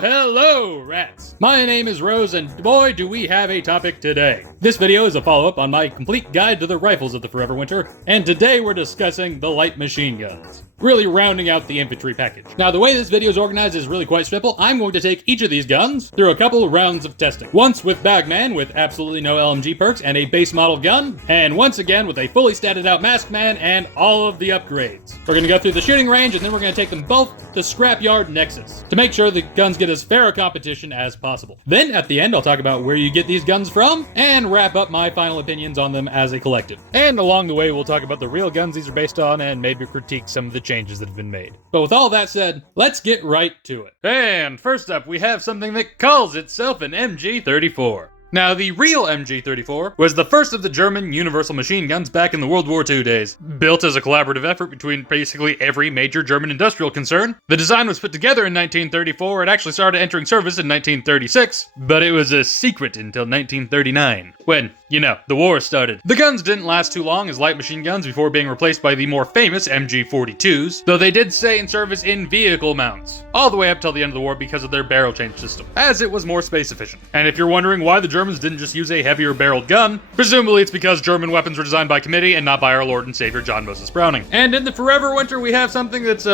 Hello, rats! My name is Rose, and boy, do we have a topic today. This video is a follow-up on my complete guide to the rifles of the Forever Winter, and today we're discussing the light machine guns, really rounding out the infantry package. Now, the way this video is organized is really quite simple. I'm going to take each of these guns through a couple rounds of testing. Once with Bagman with absolutely no LMG perks and a base model gun, and once again with a fully statted out Masked Man and all of the upgrades. We're going to go through the shooting range, and then we're going to take them both to Scrapyard Nexus to make sure the guns get as fair a competition as possible. Then, at the end, I'll talk about where you get these guns from, and wrap up my final opinions on them as a collective. And along the way, we'll talk about the real guns these are based on, and maybe critique some of the changes that have been made. But with all that said, let's get right to it. And first up, we have something that calls itself an MG-34. Now, the real MG-34 was the first of the German universal machine guns back in the World War II days. Built as a collaborative effort between basically every major German industrial concern. The design was put together in 1934 and actually started entering service in 1936, but it was a secret until 1939, when, you know, the war started. The guns didn't last too long as light machine guns before being replaced by the more famous MG-42s, though they did stay in service in vehicle mounts, all the way up till the end of the war because of their barrel change system, as it was more space efficient. And if you're wondering why the Germans didn't just use a heavier barreled gun, presumably it's because German weapons were designed by committee and not by our Lord and Savior John Moses Browning. And in the Forever Winter we have something that's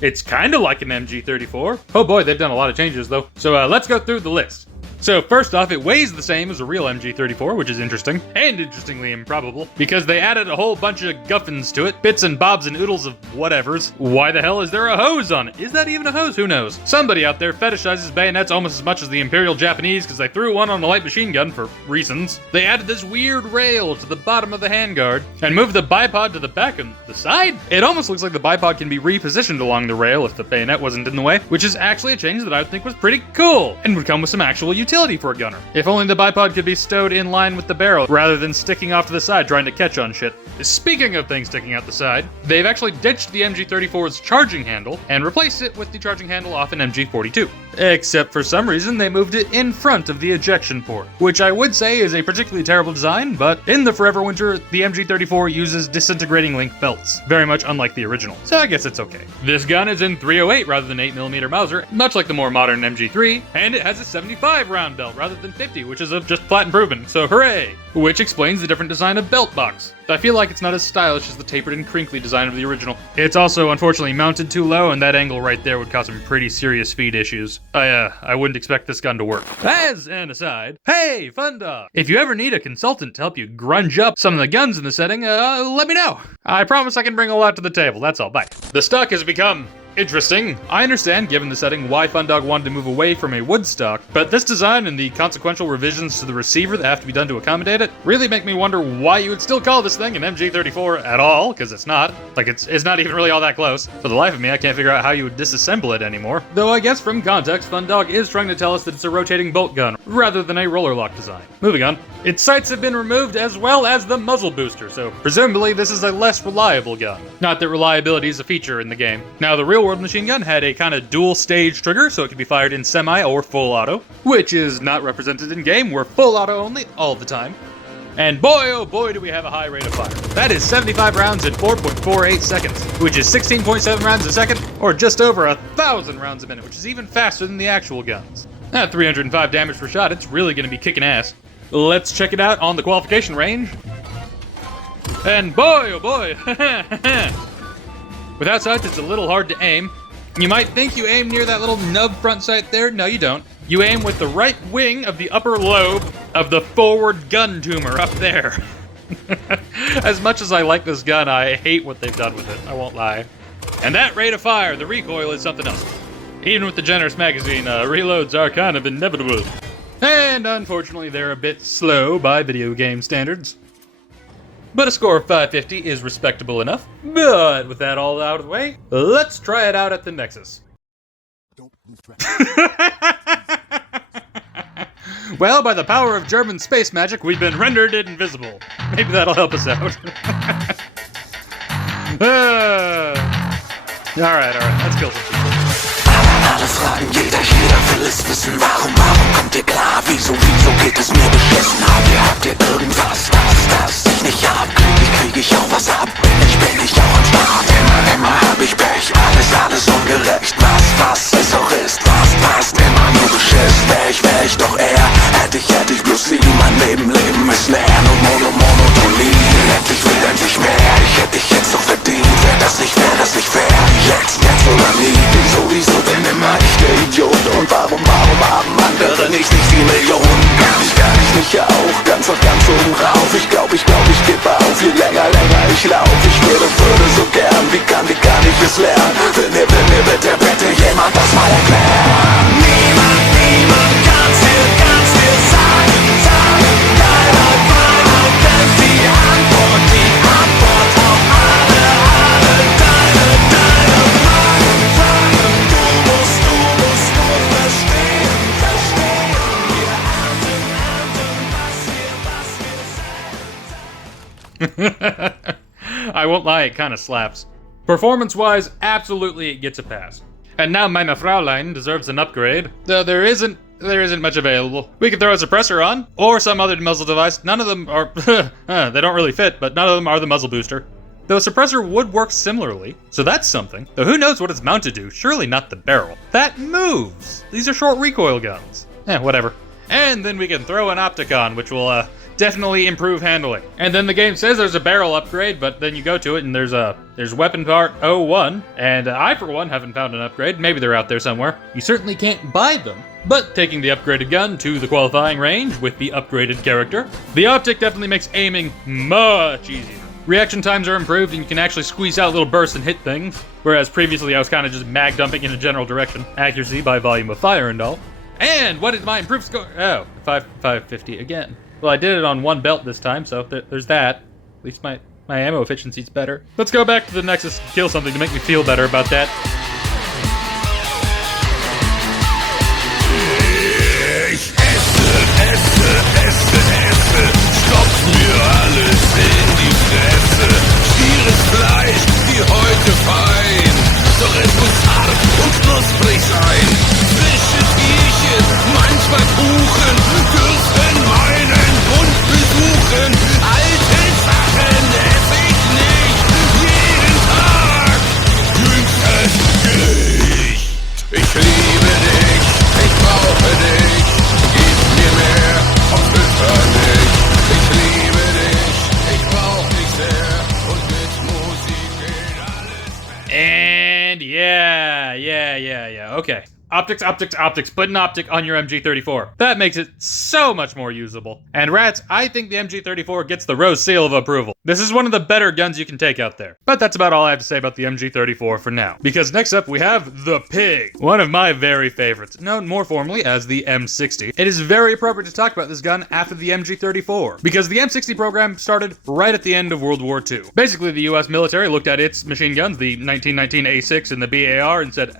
it's kind of like an MG-34. Oh boy, they've done a lot of changes though. So let's go through the list. So first off, it weighs the same as a real MG-34, which is interesting, and interestingly improbable, because they added a whole bunch of guffins to it, bits and bobs and oodles of whatevers. Why the hell is there a hose on it? Is that even a hose? Who knows? Somebody out there fetishizes bayonets almost as much as the Imperial Japanese because they threw one on a light machine gun for reasons. They added this weird rail to the bottom of the handguard and moved the bipod to the back and the side. It almost looks like the bipod can be repositioned along the rail if the bayonet wasn't in the way, which is actually a change that I would think was pretty cool and would come with some actual utility for a gunner. If only the bipod could be stowed in line with the barrel rather than sticking off to the side trying to catch on shit. Speaking of things sticking out the side, they've actually ditched the MG-34's charging handle and replaced it with the charging handle off an MG-42. Except for some reason they moved it in front of the ejection port, which I would say is a particularly terrible design, but in the Forever Winter, the MG-34 uses disintegrating link belts, very much unlike the original, so I guess it's okay. This gun is in .308 rather than 8mm Mauser, much like the more modern MG3, and it has a 75 round belt rather than 50, which is a just flat improvement, so hooray! Which explains the different design of belt box. I feel like it's not as stylish as the tapered and crinkly design of the original. It's also unfortunately mounted too low, and that angle right there would cause some pretty serious speed issues. I wouldn't expect this gun to work. As an aside, hey, Fun Dog! If you ever need a consultant to help you grunge up some of the guns in the setting, let me know. I promise I can bring a lot to the table, that's all, bye. The stock has become interesting. I understand, given the setting, why Fundog wanted to move away from a wood stock, but this design and the consequential revisions to the receiver that have to be done to accommodate it really make me wonder why you would still call this thing an MG-34 at all, because it's not. Like, it's not even really all that close. For the life of me, I can't figure out how you would disassemble it anymore. Though I guess from context, Fundog is trying to tell us that it's a rotating bolt gun, rather than a roller lock design. Moving on. Its sights have been removed as well as the muzzle booster, so presumably this is a less reliable gun. Not that reliability is a feature in the game. Now, the real-world machine gun had a kind of dual-stage trigger, so it could be fired in semi or full auto, which is not represented in-game. We're full auto only all the time. And boy, oh boy, do we have a high rate of fire. That is 75 rounds in 4.48 seconds, which is 16.7 rounds a second, or just over 1,000 rounds a minute, which is even faster than the actual guns. At 305 damage per shot, it's really going to be kicking ass. Let's check it out on the qualification range. And boy, oh boy, without sights, it's a little hard to aim. You might think you aim near that little nub front sight there. No, you don't. You aim with the right wing of the upper lobe of the forward gun tumor up there. As much as I like this gun, I hate what they've done with it. I won't lie. And that rate of fire, the recoil is something else. Even with the generous magazine, reloads are kind of inevitable. And unfortunately, they're a bit slow by video game standards. But a score of 550 is respectable enough. But with that all out of the way, let's try it out at the Nexus. Well, by the power of German space magic, we've been rendered invisible. Maybe that'll help us out. Alright, let's kill some people. Alle fragen, jeder will es wissen. Warum kommt ihr klar? Wieso geht es mir beschissen? Habt ihr irgendwas, das ich nicht hab? Krieg ich auch was ab? Bin ich auch am Start? Immer hab ich Pech, alles ungerecht. Was es auch ist, passt immer nur Beschiss. Wär ich doch eher, hätte ich bloß sie. Mein Leben ist leer, nur Monotonie. Endlich will endlich mehr, ich hätte jetzt doch verdient. Wär das nicht fair, jetzt oder nie. Wieso bin immer ich der Idiot? Und warum haben andere nicht die Millionen? Gar nicht auch, ganz oben rauf. Ich glaub, ich geb auf, je länger ich lauf. Ich würde so gern, wie kann ich es lernen? Will mir bitte jemand das mal erklären? Niemand kann's dir sagen. Keiner kennt die Antwort auf alle deine Fragen. Du musst nur verstehen. Wir ernten, was wir I won't lie, it kind of slaps. Performance-wise, absolutely it gets a pass. And now meine Fraulein deserves an upgrade, though there isn't much available. We could throw a suppressor on, or some other muzzle device. None of them are, they don't really fit, but none of them are the muzzle booster. Though a suppressor would work similarly, so that's something. Though who knows what it's mounted to, surely not the barrel. That moves! These are short recoil guns. Whatever. And then we can throw an optic on, which will, definitely improve handling. And then the game says there's a barrel upgrade, but then you go to it and there's weapon part 01, and I for one haven't found an upgrade. Maybe they're out there somewhere. You certainly can't buy them, but taking the upgraded gun to the qualifying range with the upgraded character, the optic definitely makes aiming much easier. Reaction times are improved and you can actually squeeze out little bursts and hit things, whereas previously I was kind of just mag dumping in a general direction. Accuracy by volume of fire and all. And what did my improved score? Oh, 550 again. Well, I did it on one belt this time, so there's that. At least my ammo efficiency's better. Let's go back to the Nexus and kill something to make me feel better about that. Ich esse, stopf mir alles in die Fresse. Stieres Fleisch, wie heute fein, doch es muss hart und knusprig sein. Frische Tierchen, manchmal Kuchen, dürfen meinen Mund besuchen. Alte Sachen ess ich nicht, jeden Tag grüßt es Gericht. Ich liebe dich, ich brauche dich, gib mir mehr und fütter dich. Ich liebe dich, ich brauch dich sehr und mit Musik geht alles besser. And yeah, okay. Optics, put an optic on your MG34. That makes it so much more usable. And rats, I think the MG34 gets the rose seal of approval. This is one of the better guns you can take out there. But that's about all I have to say about the MG34 for now. Because next up we have the Pig, one of my very favorites, known more formally as the M60. It is very appropriate to talk about this gun after the MG34, because the M60 program started right at the end of World War II. Basically, the US military looked at its machine guns, the 1919 A6 and the BAR, and said,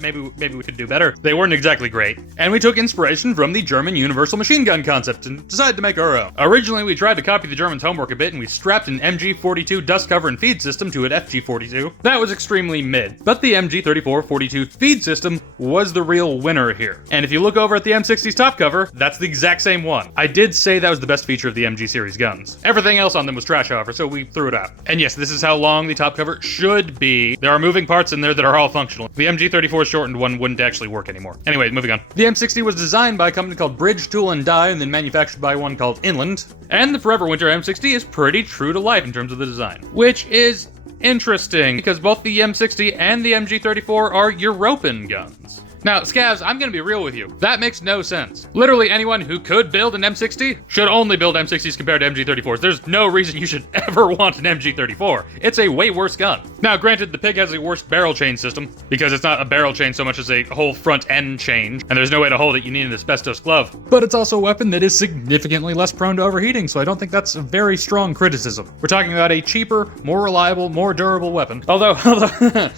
maybe we could do better. They weren't exactly great. And we took inspiration from the German universal machine gun concept and decided to make our own. Originally, we tried to copy the Germans' homework a bit and we strapped an MG42 dust cover and feed system to an FG42. That was extremely mid, but the MG34-42 feed system was the real winner here. And if you look over at the M60's top cover, that's the exact same one. I did say that was the best feature of the MG series guns. Everything else on them was trash, however, so we threw it out. And yes, this is how long the top cover should be. There are moving parts in there that are all functional. The MG34 foreshortened one wouldn't actually work anymore. Anyway, moving on. The M60 was designed by a company called Bridge Tool and Die and then manufactured by one called Inland. And the Forever Winter M60 is pretty true to life in terms of the design, which is interesting because both the M60 and the MG34 are European guns. Now, Scavs, I'm gonna be real with you. That makes no sense. Literally anyone who could build an M60 should only build M60s compared to MG34s. There's no reason you should ever want an MG34. It's a way worse gun. Now, granted, the Pig has a worse barrel chain system because it's not a barrel chain so much as a whole front end change, and there's no way to hold it. You need an asbestos glove. But it's also a weapon that is significantly less prone to overheating, so I don't think that's a very strong criticism. We're talking about a cheaper, more reliable, more durable weapon. Although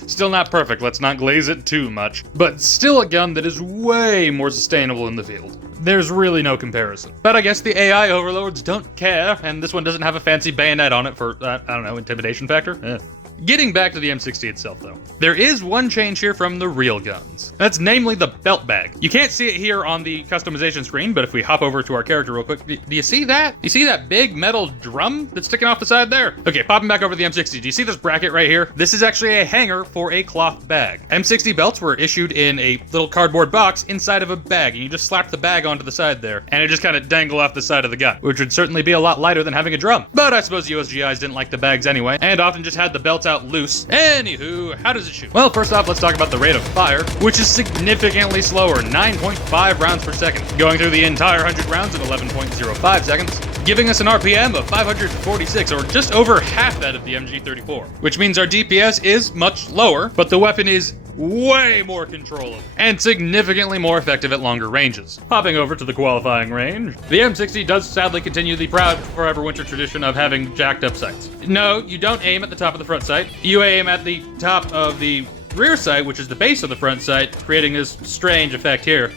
still not perfect. Let's not glaze it too much. But still a gun that is way more sustainable in the field. There's really no comparison. But I guess the AI overlords don't care, and this one doesn't have a fancy bayonet on it for, I don't know, intimidation factor? Getting back to the M60 itself, though, there is one change here from the real guns. That's namely the belt bag. You can't see it here on the customization screen, but if we hop over to our character real quick, do you see that? You see that big metal drum that's sticking off the side there? Okay, popping back over to the M60. Do you see this bracket right here? This is actually a hanger for a cloth bag. M60 belts were issued in a little cardboard box inside of a bag, and you just slap the bag onto the side there, and it just kind of dangle off the side of the gun, which would certainly be a lot lighter than having a drum. But I suppose USGIs didn't like the bags anyway, and often just had the belts out loose. Anywho, how does it shoot? Well, first off, let's talk about the rate of fire, which is significantly slower, 9.5 rounds per second, going through the entire 100 rounds in 11.05 seconds, giving us an RPM of 546, or just over half that of the MG34, which means our DPS is much lower, but the weapon is way more controllable and significantly more effective at longer ranges. Hopping over to the qualifying range, the M60 does sadly continue the proud Forever Winter tradition of having jacked up sights. No, you don't aim at the top of the front sight. You aim at the top of the rear sight, which is the base of the front sight, creating this strange effect here.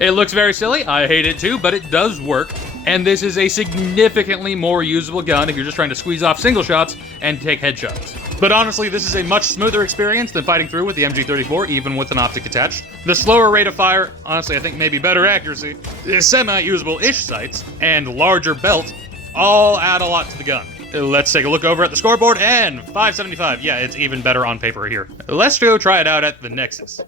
It looks very silly, I hate it too, but it does work. And this is a significantly more usable gun if you're just trying to squeeze off single shots and take headshots. But honestly, this is a much smoother experience than fighting through with the MG34, even with an optic attached. The slower rate of fire, honestly I think maybe better accuracy, semi-usable-ish sights, and larger belt all add a lot to the gun. Let's take a look over at the scoreboard, and 575. Yeah, it's even better on paper here. Let's go try it out at the Nexus.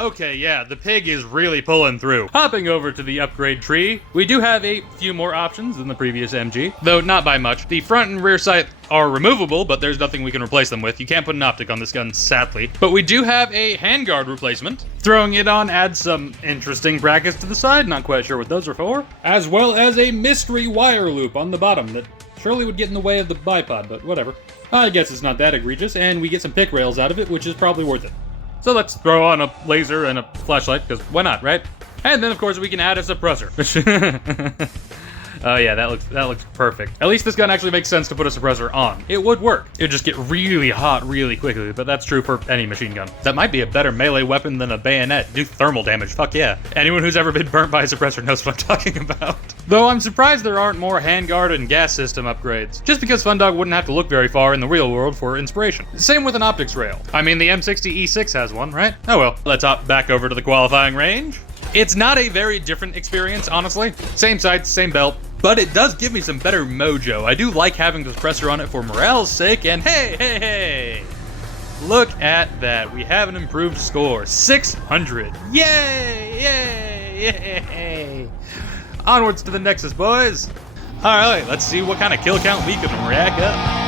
Okay, yeah, the Pig is really pulling through. Hopping over to the upgrade tree, we do have a few more options than the previous MG, though not by much. The front and rear sight are removable, but there's nothing we can replace them with. You can't put an optic on this gun, sadly. But we do have a handguard replacement. Throwing it on adds some interesting brackets to the side, not quite sure what those are for, as well as a mystery wire loop on the bottom that surely would get in the way of the bipod, but whatever. I guess it's not that egregious, and we get some pick rails out of it, which is probably worth it. So let's throw on a laser and a flashlight, because why not, right? And then, of course, we can add a suppressor. Oh yeah, that looks perfect. At least this gun actually makes sense to put a suppressor on. It would work. It would just get really hot really quickly, but that's true for any machine gun. That might be a better melee weapon than a bayonet. Do thermal damage, fuck yeah. Anyone who's ever been burnt by a suppressor knows what I'm talking about. Though I'm surprised there aren't more handguard and gas system upgrades, just because Fundog wouldn't have to look very far in the real world for inspiration. Same with an optics rail. I mean, the M60 E6 has one, right? Oh well. Let's hop back over to the qualifying range. It's not a very different experience, honestly. Same sights, same belt, but it does give me some better mojo. I do like having the suppressor on it for morale's sake, and hey, Look at that. We have an improved score. 600. Yay! Yay! Yay! Onwards to the Nexus, boys. Alright, let's see what kind of kill count we can rack up.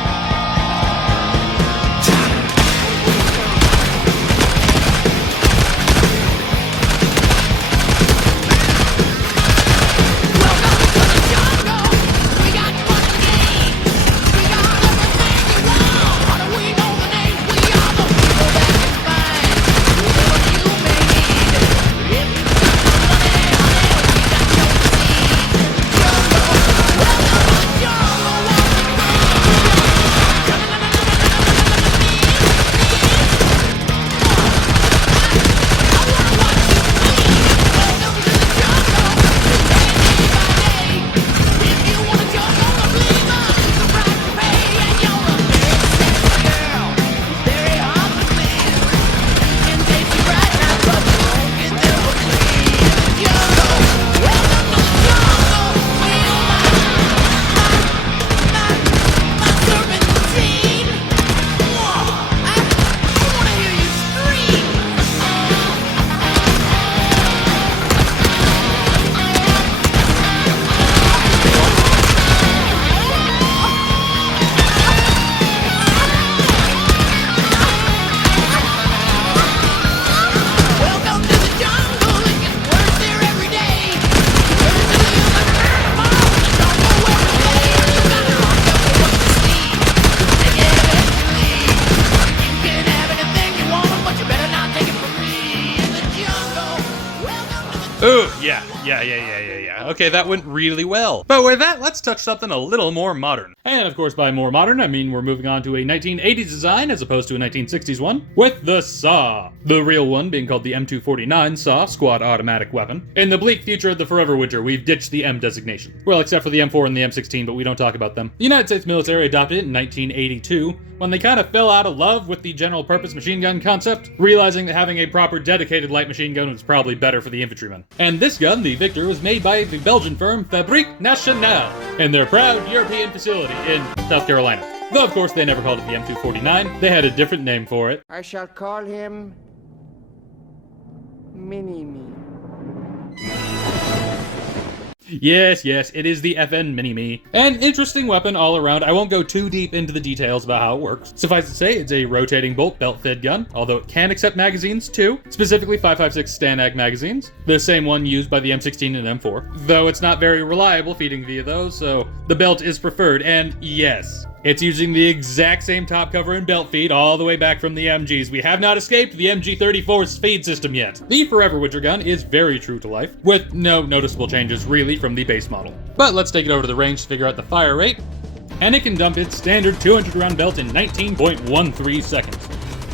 Ooh, yeah. Okay, that went really well. But with that, let's touch something a little more modern. And of course, by more modern, I mean we're moving on to a 1980s design as opposed to a 1960s one, with the SAW. The real one being called the M249 SAW Squad Automatic Weapon. In the bleak future of the Forever Winter, we've ditched the M designation. Well, except for the M4 and the M16, but we don't talk about them. The United States military adopted it in 1982, when they kind of fell out of love with the general purpose machine gun concept, realizing that having a proper dedicated light machine gun was probably better for the infantrymen. And this gun, the Victor, was made by the Belgian firm Fabrique Nationale in their proud European facility in South Carolina. Though, of course, they never called it the M249. They had a different name for it. I shall call him Mini-Me. Yes, it is the FN Mini-Me. An interesting weapon all around. I won't go too deep into the details about how it works. Suffice to say, it's a rotating bolt belt-fed gun, although it can accept magazines too, specifically 5.56 Stanag magazines, the same one used by the M16 and M4. Though it's not very reliable feeding via those, so the belt is preferred, and yes, it's using the exact same top cover and belt feed all the way back from the MGs. We have not escaped the MG-34's feed system yet. The Forever Winter gun is very true to life, with no noticeable changes really from the base model. But let's take it over to the range to figure out the fire rate, and it can dump its standard 200 round belt in 19.13 seconds,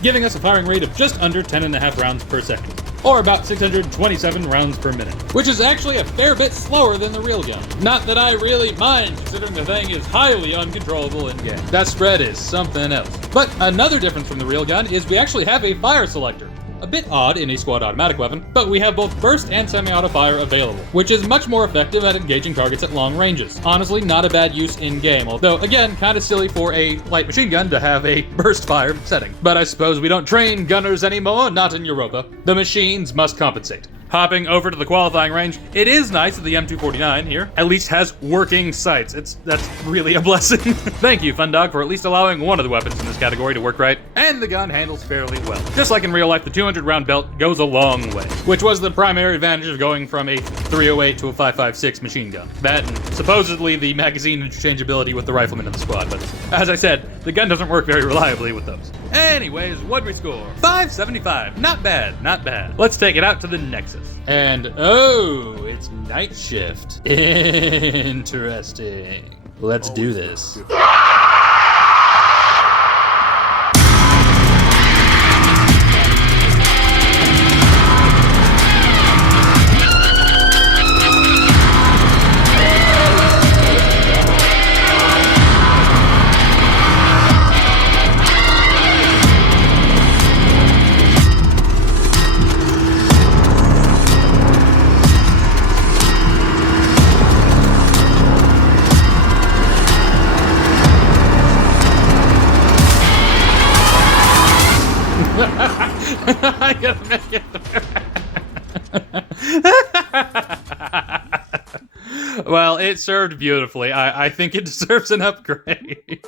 giving us a firing rate of just under 10.5 rounds per second, or about 627 rounds per minute, which is actually a fair bit slower than the real gun. Not that I really mind, considering the thing is highly uncontrollable in game. That spread is something else. But another difference from the real gun is we actually have a fire selector. A bit odd in a squad automatic weapon, but we have both burst and semi-auto fire available, which is much more effective at engaging targets at long ranges. Honestly, not a bad use in-game, although again, kinda silly for a light machine gun to have a burst fire setting. But I suppose we don't train gunners anymore, not in Europa. The machines must compensate. Hopping over to the qualifying range, it is nice that the M249 here at least has working sights. That's really a blessing. Thank you, Fundog, for at least allowing one of the weapons in this category to work right. And the gun handles fairly well. Just like in real life, the 200 round belt goes a long way, which was the primary advantage of going from a 308 to a 5.56 machine gun. That and supposedly the magazine interchangeability with the rifleman in the squad, but as I said, the gun doesn't work very reliably with those. Anyways, what'd we score? 575. Not bad, not bad. Let's take it out to the Nexus. And oh, it's night shift. Interesting. Let's do this. I gotta make it. Well, it served beautifully. I think it deserves an upgrade.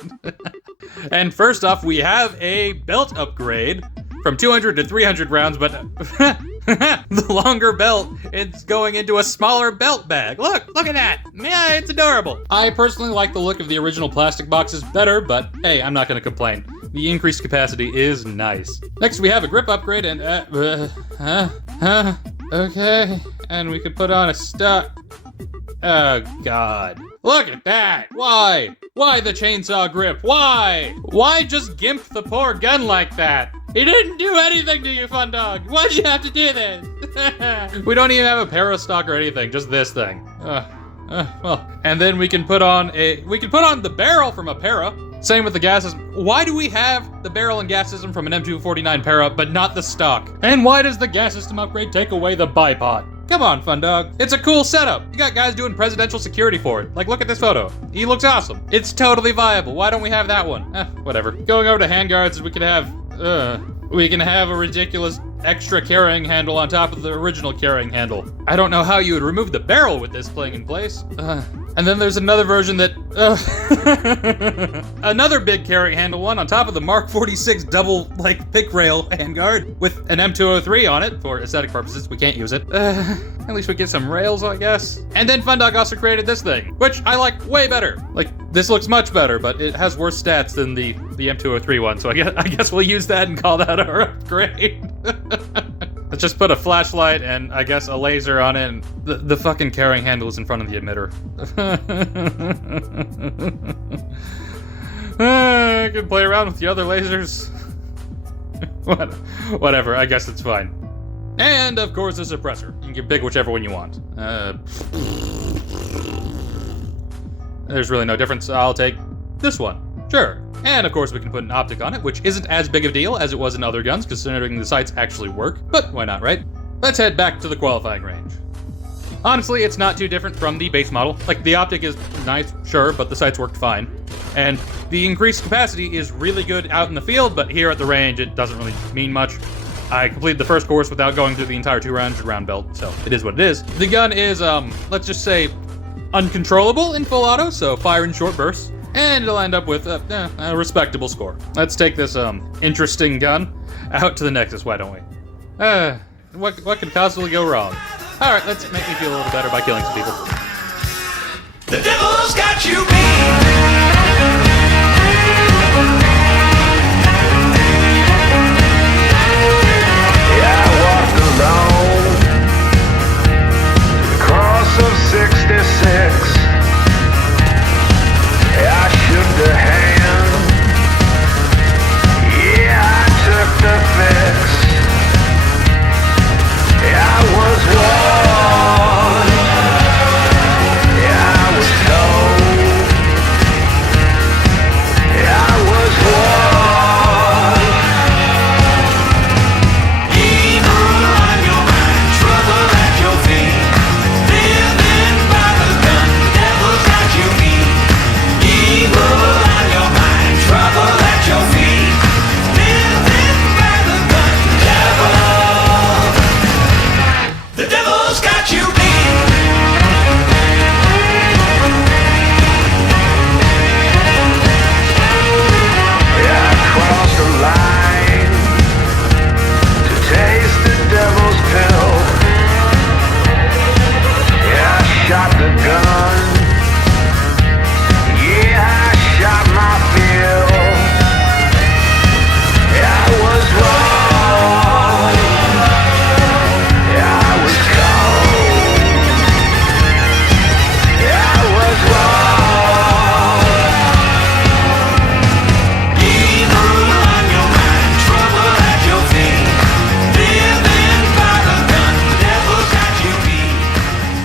And first off, we have a belt upgrade from 200 to 300 rounds, but the longer belt, it's going into a smaller belt bag. Look at that. Yeah, it's adorable. I personally like the look of the original plastic boxes better, but hey, I'm not gonna complain. The increased capacity is nice. Next, we have a grip upgrade and, okay. And we could put on a stock. Oh, God. Look at that! Why? Why the chainsaw grip? Why? Why just gimp the poor gun like that? He didn't do anything to you, Fun Dog! Why'd you have to do this? We don't even have a para stock or anything, just this thing. Well, and then we can put on the barrel from a para. Same with the gas system. Why do we have the barrel and gas system from an M249 para, but not the stock? And why does the gas system upgrade take away the bipod? Come on, Fun Dog. It's a cool setup. You got guys doing presidential security for it. Like, look at this photo. He looks awesome. It's totally viable. Why don't we have that one? Whatever. Going over to handguards, we can have a ridiculous extra carrying handle on top of the original carrying handle. I don't know how you would remove the barrel with this playing in place. And then there's another version that, another big carrying handle one on top of the Mark 46 double, pick rail handguard with an M203 on it for aesthetic purposes. We can't use it. At least we get some rails, I guess. And then Fundog also created this thing, which I like way better. This looks much better, but it has worse stats than the M203 one, so I guess we'll use that and call that our upgrade. Let's just put a flashlight and I guess a laser on it, and the fucking carrying handle is in front of the emitter. I can play around with the other lasers. Whatever, I guess it's fine. And of course a suppressor. You can pick whichever one you want. There's really no difference. I'll take this one. Sure. And of course we can put an optic on it, which isn't as big of a deal as it was in other guns, considering the sights actually work, but why not, right? Let's head back to the qualifying range. Honestly, it's not too different from the base model. The optic is nice, sure, but the sights worked fine. And the increased capacity is really good out in the field, but here at the range, it doesn't really mean much. I completed the first course without going through the entire 200 round belt, so it is what it is. The gun is, let's just say, uncontrollable in full auto, so fire in short bursts. And it'll end up with a respectable score. Let's take this interesting gun out to the Nexus, why don't we? What could possibly go wrong? Alright, let's make me feel a little better by killing some people. The devil's got you beat. Yeah, I walked alone, cross of 66. I shook the hand. Yeah, I took the fix. Yeah, I was warned. Yeah, I was told. Yeah, I was warned. Evil on your mind, trouble at your feet. Living by the gun, the devil's got you beat. Evil on your mind, trouble at your feet. Living by the gun, the devil's got you beat. Yeah, I crossed the line to taste the devil's pill. Yeah, I shot the gun. Yeah, I shot my fill. Yeah, I was wrong. Yeah, I was cold. Yeah, I was wrong. Evil on your mind, trouble at your feet. Living by the gun, the devil's got you beat.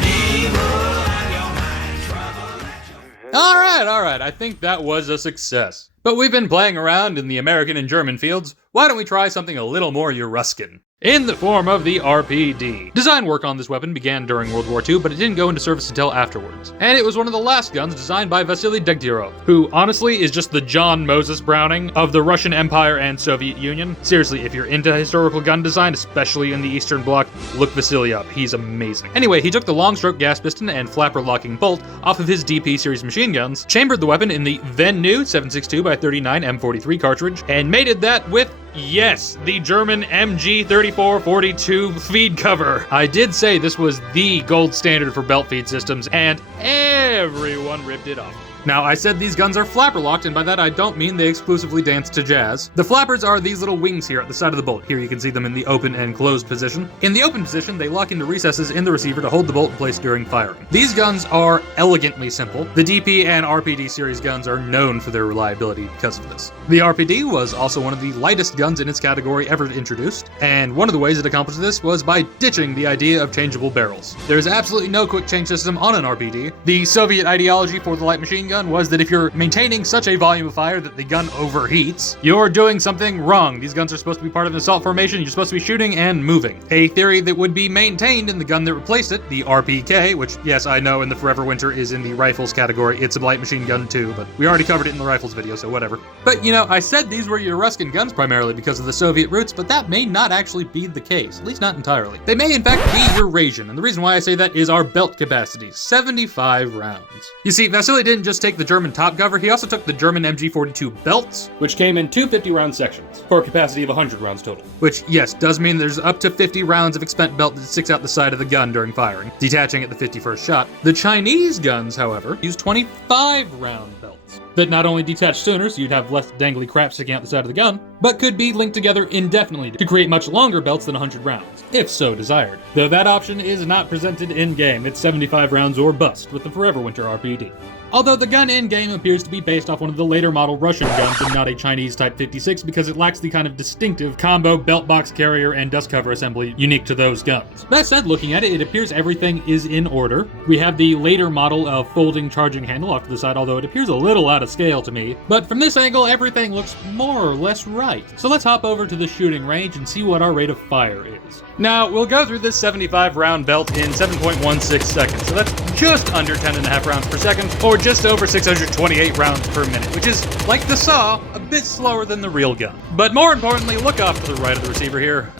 Evil on your mind, trouble at your feet. Alright, I think that was a success. But we've been playing around in the American and German fields, why don't we try something a little more Euruscan? in the form of the RPD. Design work on this weapon began during World War II, but it didn't go into service until afterwards. And it was one of the last guns designed by Vasily Degtярov, who honestly is just the John Moses Browning of the Russian Empire and Soviet Union. Seriously, if you're into historical gun design, especially in the Eastern Bloc, look Vasily up. He's amazing. Anyway, he took the long stroke gas piston and flapper locking bolt off of his DP series machine guns, chambered the weapon in the then new 7.62x39 M43 cartridge, and mated that with, yes, the German MG-3442 feed cover. I did say this was the gold standard for belt feed systems, and everyone ripped it off. Now, I said these guns are flapper locked, and by that I don't mean they exclusively dance to jazz. The flappers are these little wings here at the side of the bolt. Here you can see them in the open and closed position. In the open position, they lock into recesses in the receiver to hold the bolt in place during firing. These guns are elegantly simple. The DP and RPD series guns are known for their reliability because of this. The RPD was also one of the lightest guns in its category ever introduced, and one of the ways it accomplished this was by ditching the idea of changeable barrels. There's absolutely no quick change system on an RPD. The Soviet ideology for the light machine gun was that if you're maintaining such a volume of fire that the gun overheats, you're doing something wrong. These guns are supposed to be part of an assault formation. You're supposed to be shooting and moving. A theory that would be maintained in the gun that replaced it, the RPK, which, yes, I know in the Forever Winter is in the rifles category. It's a light machine gun too, but we already covered it in the rifles video, so whatever. But, you know, I said these were your Ruskin guns primarily because of the Soviet roots, but that may not actually be the case, at least not entirely. They may in fact be Eurasian, and the reason why I say that is our belt capacity, 75 rounds. You see, Vasily didn't just take the German top cover, he also took the German MG42 belts, which came in two 50-round sections, for a capacity of 100 rounds total. Which, yes, does mean there's up to 50 rounds of expend belt that sticks out the side of the gun during firing, detaching at the 51st shot. The Chinese guns, however, use 25-round belts that not only detach sooner, so you'd have less dangly crap sticking out the side of the gun, but could be linked together indefinitely to create much longer belts than 100 rounds, if so desired. Though that option is not presented in-game, it's 75 rounds or bust with the Forever Winter RPD. Although the gun in-game appears to be based off one of the later model Russian guns and not a Chinese Type 56 because it lacks the kind of distinctive combo belt box carrier and dust cover assembly unique to those guns. That said, looking at it, it appears everything is in order. We have the later model of folding charging handle off to the side, although it appears a little out of scale to me. But from this angle, everything looks more or less right. So let's hop over to the shooting range and see what our rate of fire is. Now, we'll go through this 75 round belt in 7.16 seconds, so that's just under 10.5 rounds per second, or just over 628 rounds per minute, which is, like the Saw, a bit slower than the real gun. But more importantly, look off to the right of the receiver here.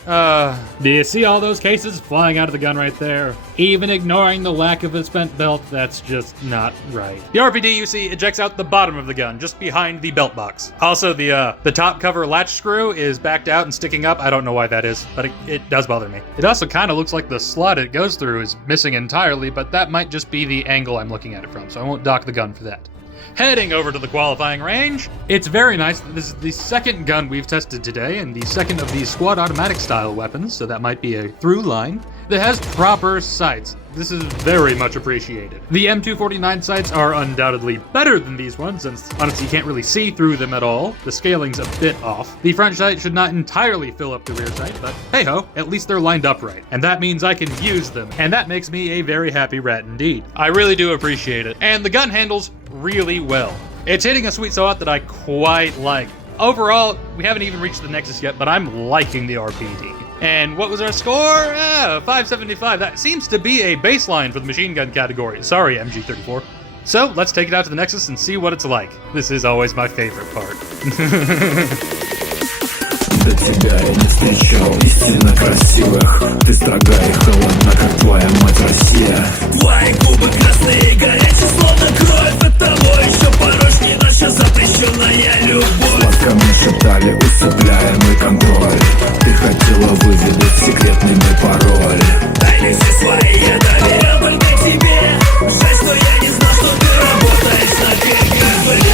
Do you see all those cases flying out of the gun right there? Even ignoring the lack of a spent belt, that's just not right. The RPD, you see, ejects out the bottom of the gun, just behind the belt box. Also, the top cover latch screw is backed out and sticking up. I don't know why that is, but it does bother me. It also kind of looks like the slot it goes through is missing entirely, but that might just be the angle I'm looking at it from, so I won't dock the gun for that. Heading over to the qualifying range, it's very nice that this is the second gun we've tested today, and the second of these squad automatic style weapons, so that might be a through line, that has proper sights. This is very much appreciated. The M249 sights are undoubtedly better than these ones, since honestly you can't really see through them at all. The scaling's a bit off. The front sight should not entirely fill up the rear sight, but hey ho, at least they're lined up right. And that means I can use them, and that makes me a very happy rat indeed. I really do appreciate it. And the gun handles really well. It's hitting a sweet spot that I quite like. Overall, we haven't even reached the Nexus yet, but I'm liking the RPD. And what was our score? 575. That seems to be a baseline for the machine gun category. Sorry, MG-34. So, let's take it out to the Nexus and see what it's like. This is always my favorite part. До тебя я не встречал истинно красивых. Ты строга и холодна, как твоя мать Россия. Твои губы красные, горячие, словно кровь. От того еще порочней наша запрещенная любовь. Сладко мне шептали, усыпляемый контроль. Ты хотела выведать секретный мой пароль. Тайны все свои я доверял только тебе. Жаль, что я не знал, что ты работаешь на перекрытие.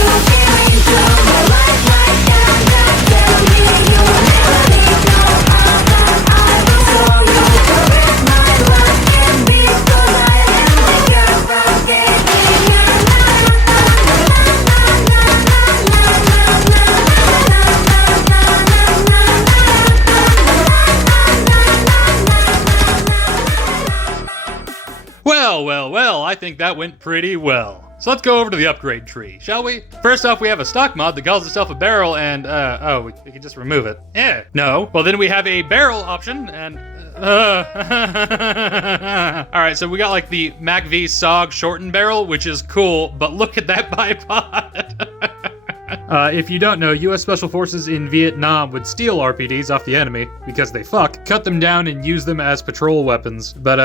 Well, I think that went pretty well. So let's go over to the upgrade tree, shall we? First off, we have a stock mod that calls itself a barrel and, we can just remove it. No. Well, then we have a barrel option and, Alright, so we got like the MACV SOG shortened barrel, which is cool, but look at that bipod. If you don't know, US Special Forces in Vietnam would steal RPDs off the enemy, because they fuck, cut them down and use them as patrol weapons. But,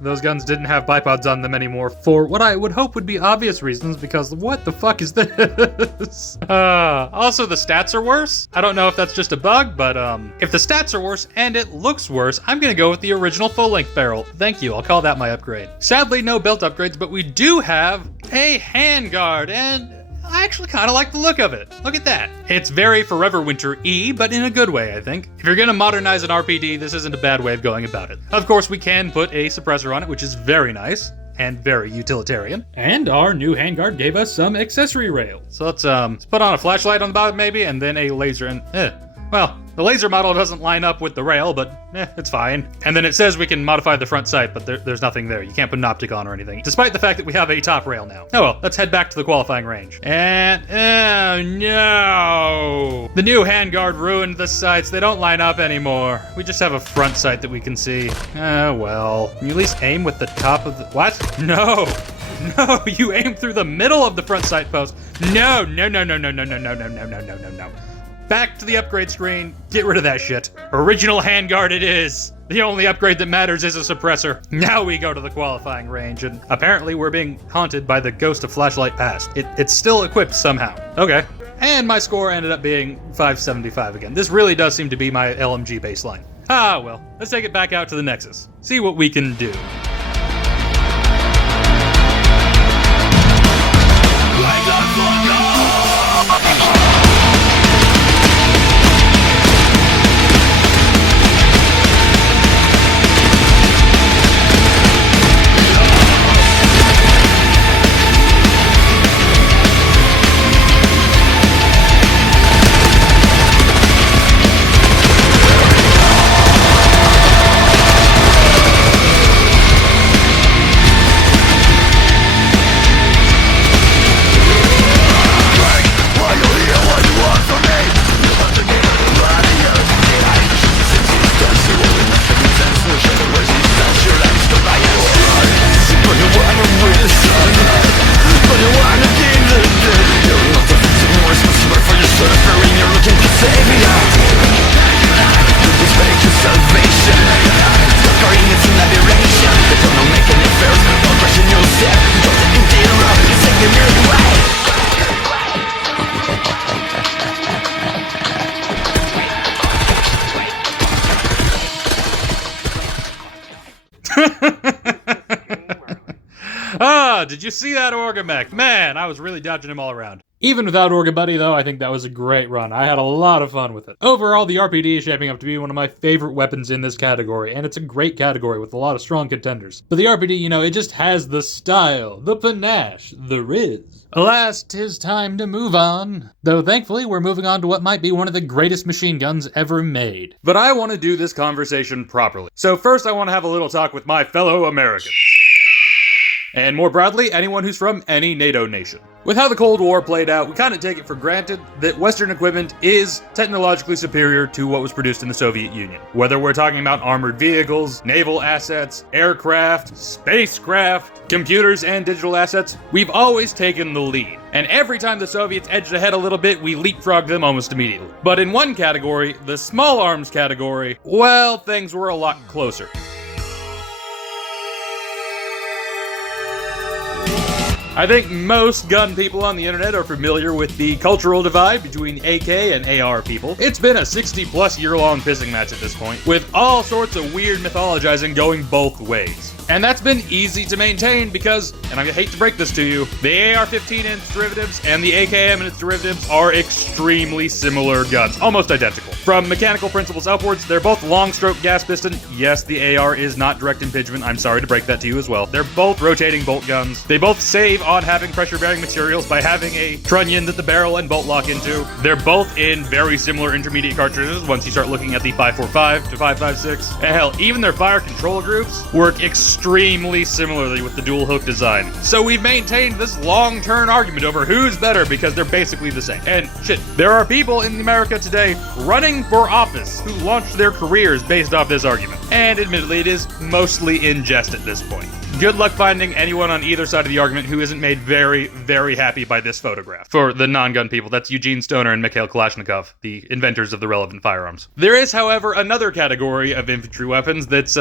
those guns didn't have bipods on them anymore for what I would hope would be obvious reasons, because what the fuck is this? Also the stats are worse. I don't know if that's just a bug, but, if the stats are worse and it looks worse, I'm gonna go with the original full-length barrel. Thank you, I'll call that my upgrade. Sadly, no belt upgrades, but we do have a handguard, and I actually kind of like the look of it. Look at that. It's very Forever Winter-y, but in a good way, I think. If you're gonna modernize an RPD, this isn't a bad way of going about it. Of course, we can put a suppressor on it, which is very nice and very utilitarian. And our new handguard gave us some accessory rails. So let's put on a flashlight on the bottom maybe, and then a laser and, well, the laser model doesn't line up with the rail, but it's fine. And then it says we can modify the front sight, but there's nothing there. You can't put an optic on or anything, despite the fact that we have a top rail now. Oh well, let's head back to the qualifying range. And, oh no! The new handguard ruined the sights. They don't line up anymore. We just have a front sight that we can see. Oh well. Can you at least aim with the top of the, what? No! No, you aim through the middle of the front sight post. No. Back to the upgrade screen. Get rid of that shit. Original handguard it is. The only upgrade that matters is a suppressor. Now we go to the qualifying range, and apparently we're being haunted by the ghost of Flashlight Past. It's still equipped somehow. Okay. And my score ended up being 575 again. This really does seem to be my LMG baseline. Ah, well. Let's take it back out to the Nexus. See what we can do. Did you see that Orgamech? Man, I was really dodging him all around. Even without Orga Buddy, though, I think that was a great run. I had a lot of fun with it. Overall, the RPD is shaping up to be one of my favorite weapons in this category, and it's a great category with a lot of strong contenders. But the RPD, you know, it just has the style, the panache, the riz. Alas, 'tis time to move on. Though thankfully, we're moving on to what might be one of the greatest machine guns ever made. But I want to do this conversation properly. So first, I want to have a little talk with my fellow Americans. And more broadly, anyone who's from any NATO nation. With how the Cold War played out, we kind of take it for granted that Western equipment is technologically superior to what was produced in the Soviet Union. Whether we're talking about armored vehicles, naval assets, aircraft, spacecraft, computers, and digital assets, we've always taken the lead. And every time the Soviets edged ahead a little bit, we leapfrogged them almost immediately. But in one category, the small arms category, well, things were a lot closer. I think most gun people on the internet are familiar with the cultural divide between AK and AR people. It's been a 60-plus year-long pissing match at this point, with all sorts of weird mythologizing going both ways. And that's been easy to maintain because, and I hate to break this to you, the AR-15 and its derivatives and the AKM and its derivatives are extremely similar guns, almost identical. From mechanical principles upwards, they're both long-stroke gas piston. Yes, the AR is not direct impingement. I'm sorry to break that to you as well. They're both rotating bolt guns. They both save on having pressure-bearing materials by having a trunnion that the barrel and bolt lock into. They're both in very similar intermediate cartridges once you start looking at the 545 to 556. And hell, even their fire control groups work extremely extremely similarly with the dual hook design. So we've maintained this long-term argument over who's better because they're basically the same. And shit, there are people in America today running for office who launched their careers based off this argument. And admittedly, it is mostly in jest at this point. Good luck finding anyone on either side of the argument who isn't made very, very happy by this photograph. For the non-gun people, that's Eugene Stoner and Mikhail Kalashnikov, the inventors of the relevant firearms. There is, however, another category of infantry weapons that's,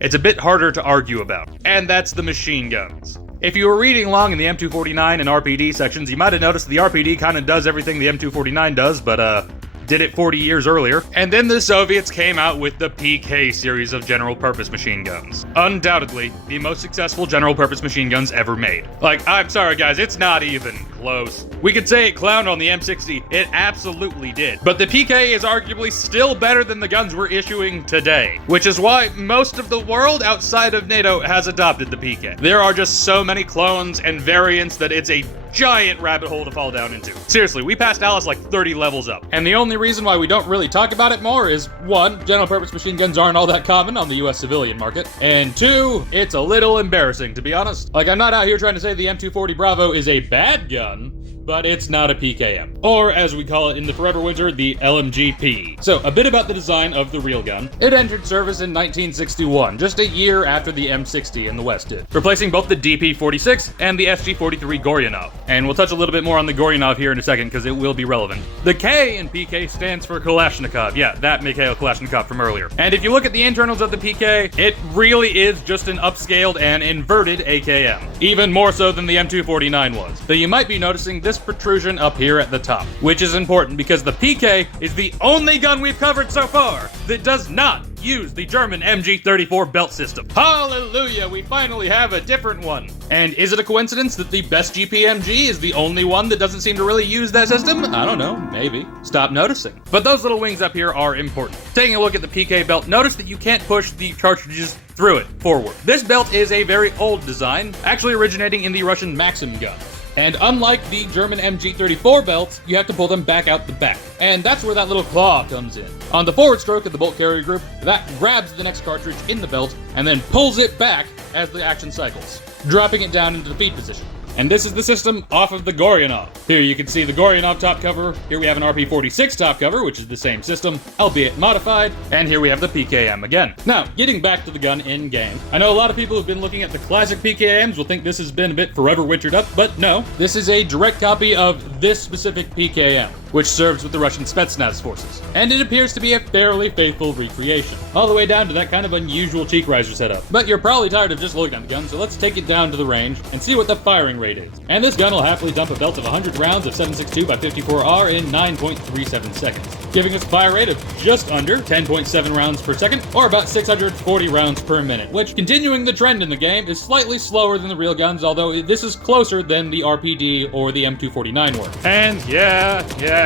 it's a bit harder to argue about, and that's the machine guns. If you were reading along in the M249 and RPD sections, you might have noticed the RPD kind of does everything the M249 does, but, did it 40 years earlier. And then the Soviets came out with the PK series of general-purpose machine guns. Undoubtedly, the most successful general-purpose machine guns ever made. Like, I'm sorry guys, it's not even close. We could say it clowned on the M60, it absolutely did. But the PK is arguably still better than the guns we're issuing today, which is why most of the world outside of NATO has adopted the PK. There are just so many clones and variants that it's a giant rabbit hole to fall down into. Seriously, we passed Alice like 30 levels up. And the only reason why we don't really talk about it more is, one, general-purpose machine guns aren't all that common on the US civilian market, and two, it's a little embarrassing, to be honest. Like, I'm not out here trying to say the M240 Bravo is a bad gun, but it's not a PKM. Or, as we call it in the forever winter, the LMG-P. So, a bit about the design of the real gun. It entered service in 1961, just a year after the M60 in the West did, replacing both the DP-46 and the SG-43 Goryanov. And we'll touch a little bit more on the Goryanov here in a second, because it will be relevant. The K in PK stands for Kalashnikov. Yeah, that Mikhail Kalashnikov from earlier. And if you look at the internals of the PK, it really is just an upscaled and inverted AKM. Even more so than the M249 was. Though you might be noticing this protrusion up here at the top, which is important because the PK is the only gun we've covered so far that does not use the German MG34 belt system. Hallelujah, we finally have a different one. And is it a coincidence that the best GPMG is the only one that doesn't seem to really use that system? I don't know, maybe. Stop noticing. But those little wings up here are important. Taking a look at the PK belt, notice that you can't push the cartridges through it forward. This belt is a very old design, actually originating in the Russian Maxim gun. And unlike the German MG34 belts, you have to pull them back out the back. And that's where that little claw comes in. On the forward stroke of the bolt carrier group, that grabs the next cartridge in the belt and then pulls it back as the action cycles, dropping it down into the feed position. And this is the system off of the Goryanov. Here you can see the Goryanov top cover. Here we have an RP-46 top cover, which is the same system, albeit modified. And here we have the PKM again. Now, getting back to the gun in game. I know a lot of people who've been looking at the classic PKMs will think this has been a bit forever wintered up, but no. This is a direct copy of this specific PKM, which serves with the Russian Spetsnaz forces. And it appears to be a fairly faithful recreation, all the way down to that kind of unusual cheek riser setup. But you're probably tired of just looking at the gun, so let's take it down to the range and see what the firing rate is. And this gun will happily dump a belt of 100 rounds of 7.62 by 54R in 9.37 seconds, giving us a fire rate of just under 10.7 rounds per second, or about 640 rounds per minute, which, continuing the trend in the game, is slightly slower than the real guns, although this is closer than the RPD or the M249 were. And yeah,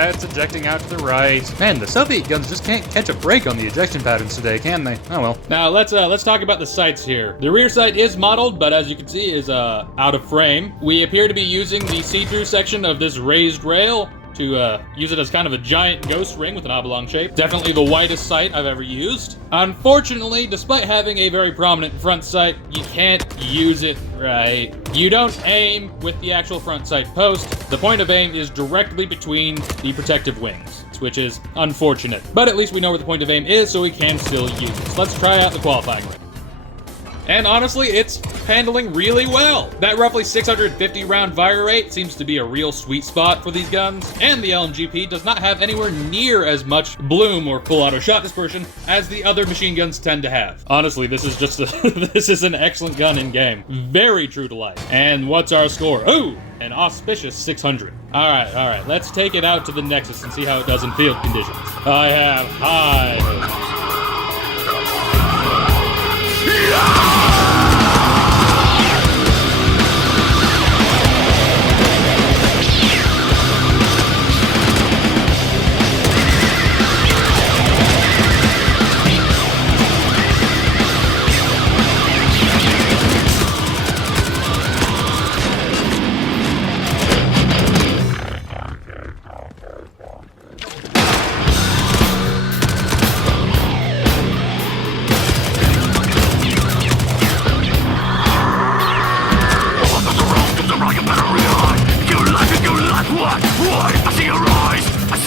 it's ejecting out to the right. Man, the Soviet guns just can't catch a break on the ejection patterns today, can they? Oh well. Now let's talk about the sights here. The rear sight is modeled, but as you can see is out of frame. We appear to be using the see-through section of this raised rail to use it as kind of a giant ghost ring with an oblong shape. Definitely the widest sight I've ever used. Unfortunately, despite having a very prominent front sight, you can't use it right. You don't aim with the actual front sight post. The point of aim is directly between the protective wings, which is unfortunate. But at least we know where the point of aim is, so we can still use it. So let's try out the qualifying ring. And honestly, it's handling really well. That roughly 650 round fire rate seems to be a real sweet spot for these guns, and the LMG-P does not have anywhere near as much bloom or full auto shot dispersion as the other machine guns tend to have. Honestly, this is just this is an excellent gun in game. Very true to life. And what's our score? Ooh, an auspicious 600. All right, let's take it out to the Nexus and see how it does in field conditions. I have high hopes.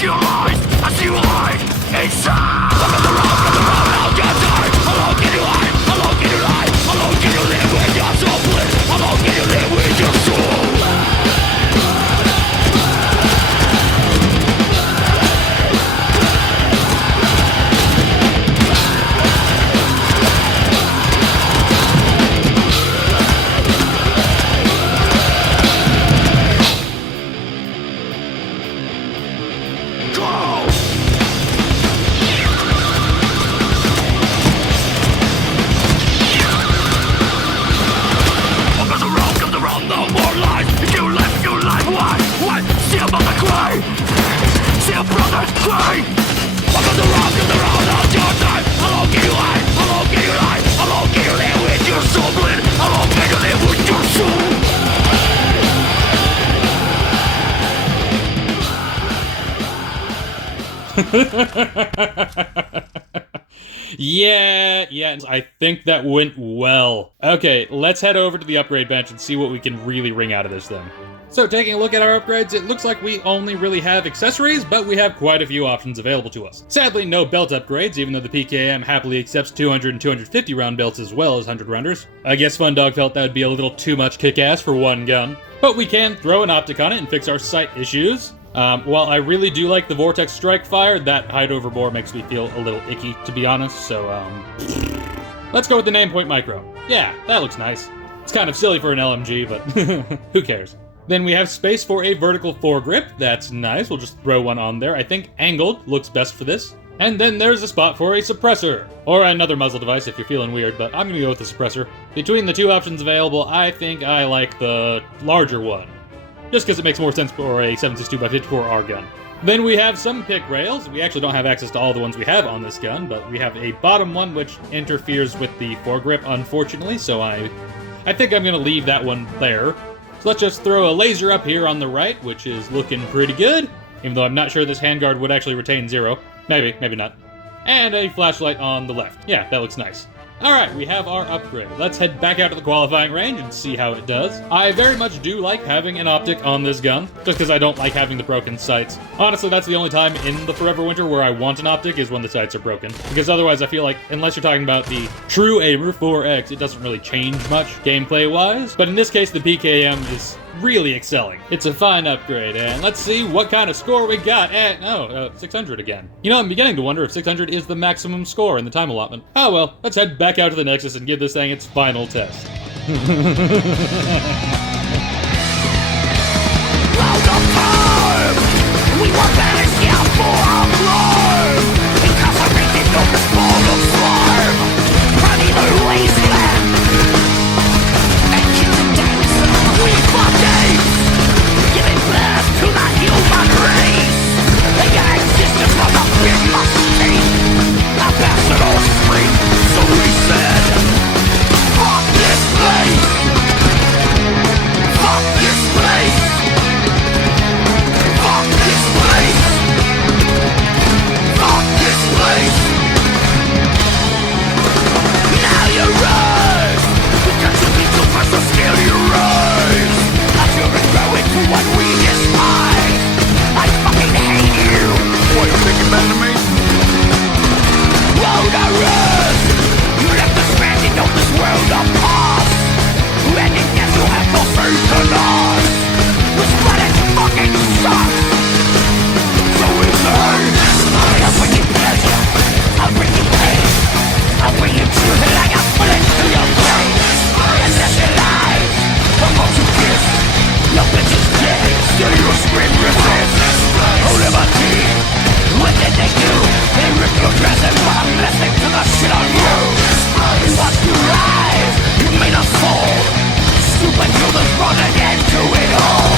realize as you hide inside. Look at the road, how can die? How long can you hide? How long can you lie? How long can you live with your soul split? How long can you live with your soul? Yeah, I think that went well. Okay, let's head over to the upgrade bench and see what we can really wring out of this thing. So taking a look at our upgrades, it looks like we only really have accessories, but we have quite a few options available to us. Sadly, no belt upgrades, even though the PKM happily accepts 200 and 250 round belts as well as 100 rounders. I guess Fundog felt that would be a little too much kick-ass for one gun. But we can throw an optic on it and fix our sight issues. While I really do like the Vortex Strike Fire, that height over bore makes me feel a little icky, to be honest, so, let's go with the Namepoint Micro. Yeah, that looks nice. It's kind of silly for an LMG, but who cares? Then we have space for a vertical foregrip. That's nice. We'll just throw one on there. I think angled looks best for this. And then there's a spot for a suppressor. Or another muzzle device if you're feeling weird, but I'm gonna go with the suppressor. Between the two options available, I think I like the larger one. Just because it makes more sense for a 7.62x54R gun. Then we have some pick rails. We actually don't have access to all the ones we have on this gun, but we have a bottom one which interferes with the foregrip, unfortunately, so I think I'm gonna leave that one there. So let's just throw a laser up here on the right, which is looking pretty good, even though I'm not sure this handguard would actually retain 0. Maybe not. And a flashlight on the left. Yeah, that looks nice. Alright, we have our upgrade. Let's head back out to the qualifying range and see how it does. I very much do like having an optic on this gun, just because I don't like having the broken sights. Honestly, that's the only time in the Forever Winter where I want an optic is when the sights are broken. Because otherwise I feel like, unless you're talking about the true Aimer 4X, it doesn't really change much gameplay-wise. But in this case, the PKM is really excelling. It's a fine upgrade, and let's see what kind of score we got at, 600 again. You know, I'm beginning to wonder if 600 is the maximum score in the time allotment. Oh well, let's head back out to the Nexus and give this thing its final test. Round of time, we were banished here for our crime, incarcerated on this ball of slime, primeval wasteland, and human dance, we fought days, giving birth to the human race, the existence from the pit must change, a personal street, so we said, fuck this place, fuck this place, fuck this place, fuck this place. Now you rise, because you need to press the scale you rise, as you grow into what we despise. I fucking hate you. What, you thinking better than me? Road arrest, you left us stranded on this world of past, and in death you have no faith in us. This planet fucking sucks. So we say, I'll bring you pleasure, I'll bring you pain, I'll bring you truth like a bullet to your brain. And that's your lies, the most you kiss, your bitch is dead, still you scream resist. Oh liberty, what did they do? They ripped your dress and put a blessing to the shit on you. You want to rise, you made us fall. Stupid humans brought an end to it all.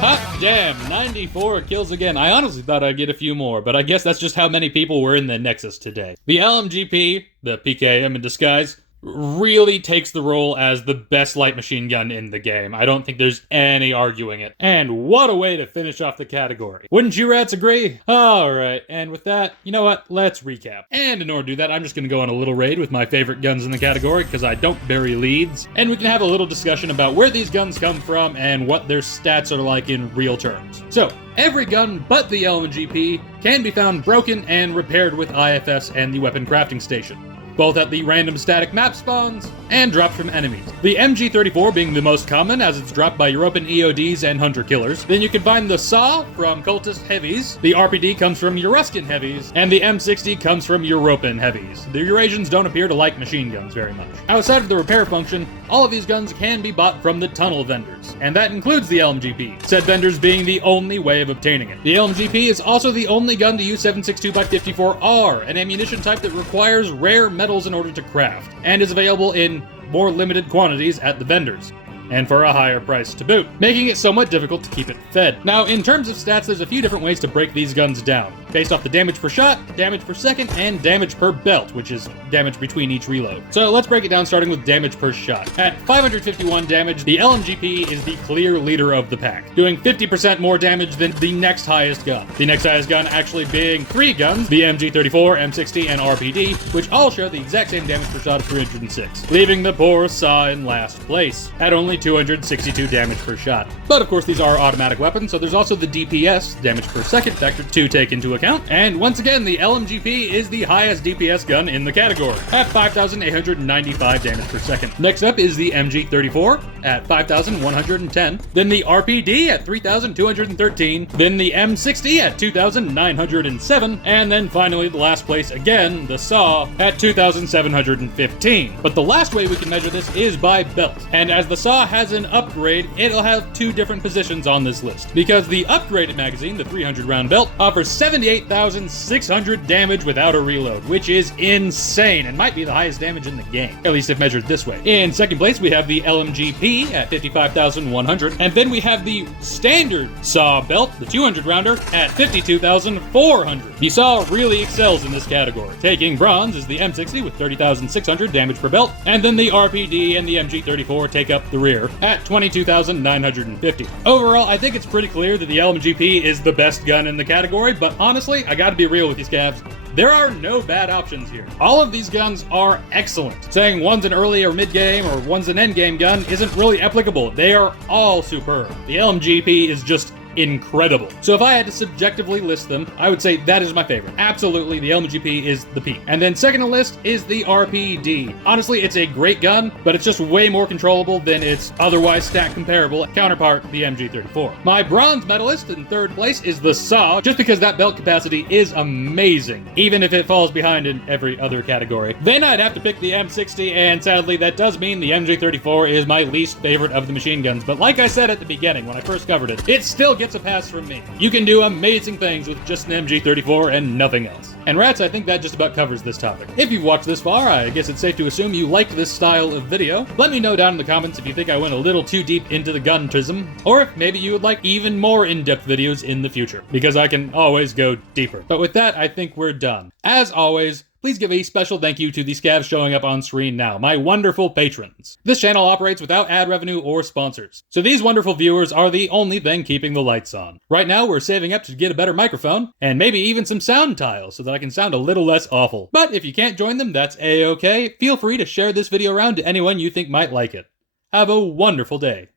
Hot damn, 94 kills again. I honestly thought I'd get a few more, but I guess that's just how many people were in the Nexus today. The LMG-P, the PKM in disguise, really takes the role as the best light machine gun in the game. I don't think there's any arguing it. And what a way to finish off the category. Wouldn't you rats agree? Alright, and with that, you know what? Let's recap. And in order to do that, I'm just gonna go on a little raid with my favorite guns in the category, because I don't bury leads. And we can have a little discussion about where these guns come from and what their stats are like in real terms. So, every gun but the LMG-P can be found broken and repaired with IFS and the weapon crafting station, both at the random static map spawns and dropped from enemies. The MG34 being the most common, as it's dropped by European EODs and hunter killers. Then you can find the SAW from cultist heavies, the RPD comes from Eurasian heavies, and the M60 comes from European heavies. The Eurasians don't appear to like machine guns very much. Outside of the repair function, all of these guns can be bought from the tunnel vendors, and that includes the LMG-P, said vendors being the only way of obtaining it. The LMG-P is also the only gun to use 7.62x54R, an ammunition type that requires rare metals in order to craft, and is available in more limited quantities at the vendors, and for a higher price to boot, making it somewhat difficult to keep it fed. Now, in terms of stats, there's a few different ways to break these guns down, based off the damage per shot, damage per second, and damage per belt, which is damage between each reload. So let's break it down, starting with damage per shot. At 551 damage, the LMG-P is the clear leader of the pack, doing 50% more damage than the next highest gun. The next highest gun actually being 3 guns, the MG34, M60, and RPD, which all share the exact same damage per shot of 306, leaving the poor SAW in last place, at only 262 damage per shot. But of course, these are automatic weapons, so there's also the DPS, damage per second factor, to take into account. And once again, the LMG-P is the highest DPS gun in the category, at 5,895 damage per second. Next up is the MG34 at 5,110, then the RPD at 3,213, then the M60 at 2,907, and then finally the last place again, the SAW, at 2,715. But the last way we can measure this is by belt, and as the SAW has an upgrade, it'll have 2 different positions on this list, because the upgraded magazine, the 300 round belt, offers 78,600 damage without a reload, which is insane and might be the highest damage in the game, at least if measured this way. In second place, we have the LMG-P at 55,100, and then we have the standard SAW belt, the 200 rounder, at 52,400. The SAW really excels in this category. Taking bronze is the M60 with 30,600 damage per belt, and then the RPD and the MG34 take up the rear at 22,950. Overall, I think it's pretty clear that the LMG-P is the best gun in the category, but honestly, I gotta be real with you scavs. There are no bad options here. All of these guns are excellent. Saying one's an early or mid-game or one's an end-game gun isn't really applicable. They are all superb. The LMG-P is just incredible. So if I had to subjectively list them, I would say that is my favorite. Absolutely, the LMG-P is the peak. And then second on the list is the RPD. Honestly, it's a great gun, but it's just way more controllable than its otherwise stat comparable counterpart, the MG34. My bronze medalist in third place is the SAW, just because that belt capacity is amazing, even if it falls behind in every other category. Then I'd have to pick the M60, and sadly that does mean the MG34 is my least favorite of the machine guns, but like I said at the beginning when I first covered it, it still gets a pass from me. You can do amazing things with just an MG34 and nothing else. And rats, I think that just about covers this topic. If you've watched this far, I guess it's safe to assume you liked this style of video. Let me know down in the comments if you think I went a little too deep into the guntism, or if maybe you would like even more in-depth videos in the future, because I can always go deeper. But with that, I think we're done. As always, please give a special thank you to the scavs showing up on screen now, my wonderful patrons. This channel operates without ad revenue or sponsors, so these wonderful viewers are the only thing keeping the lights on. Right now, we're saving up to get a better microphone, and maybe even some sound tiles so that I can sound a little less awful. But if you can't join them, that's a-okay. Feel free to share this video around to anyone you think might like it. Have a wonderful day.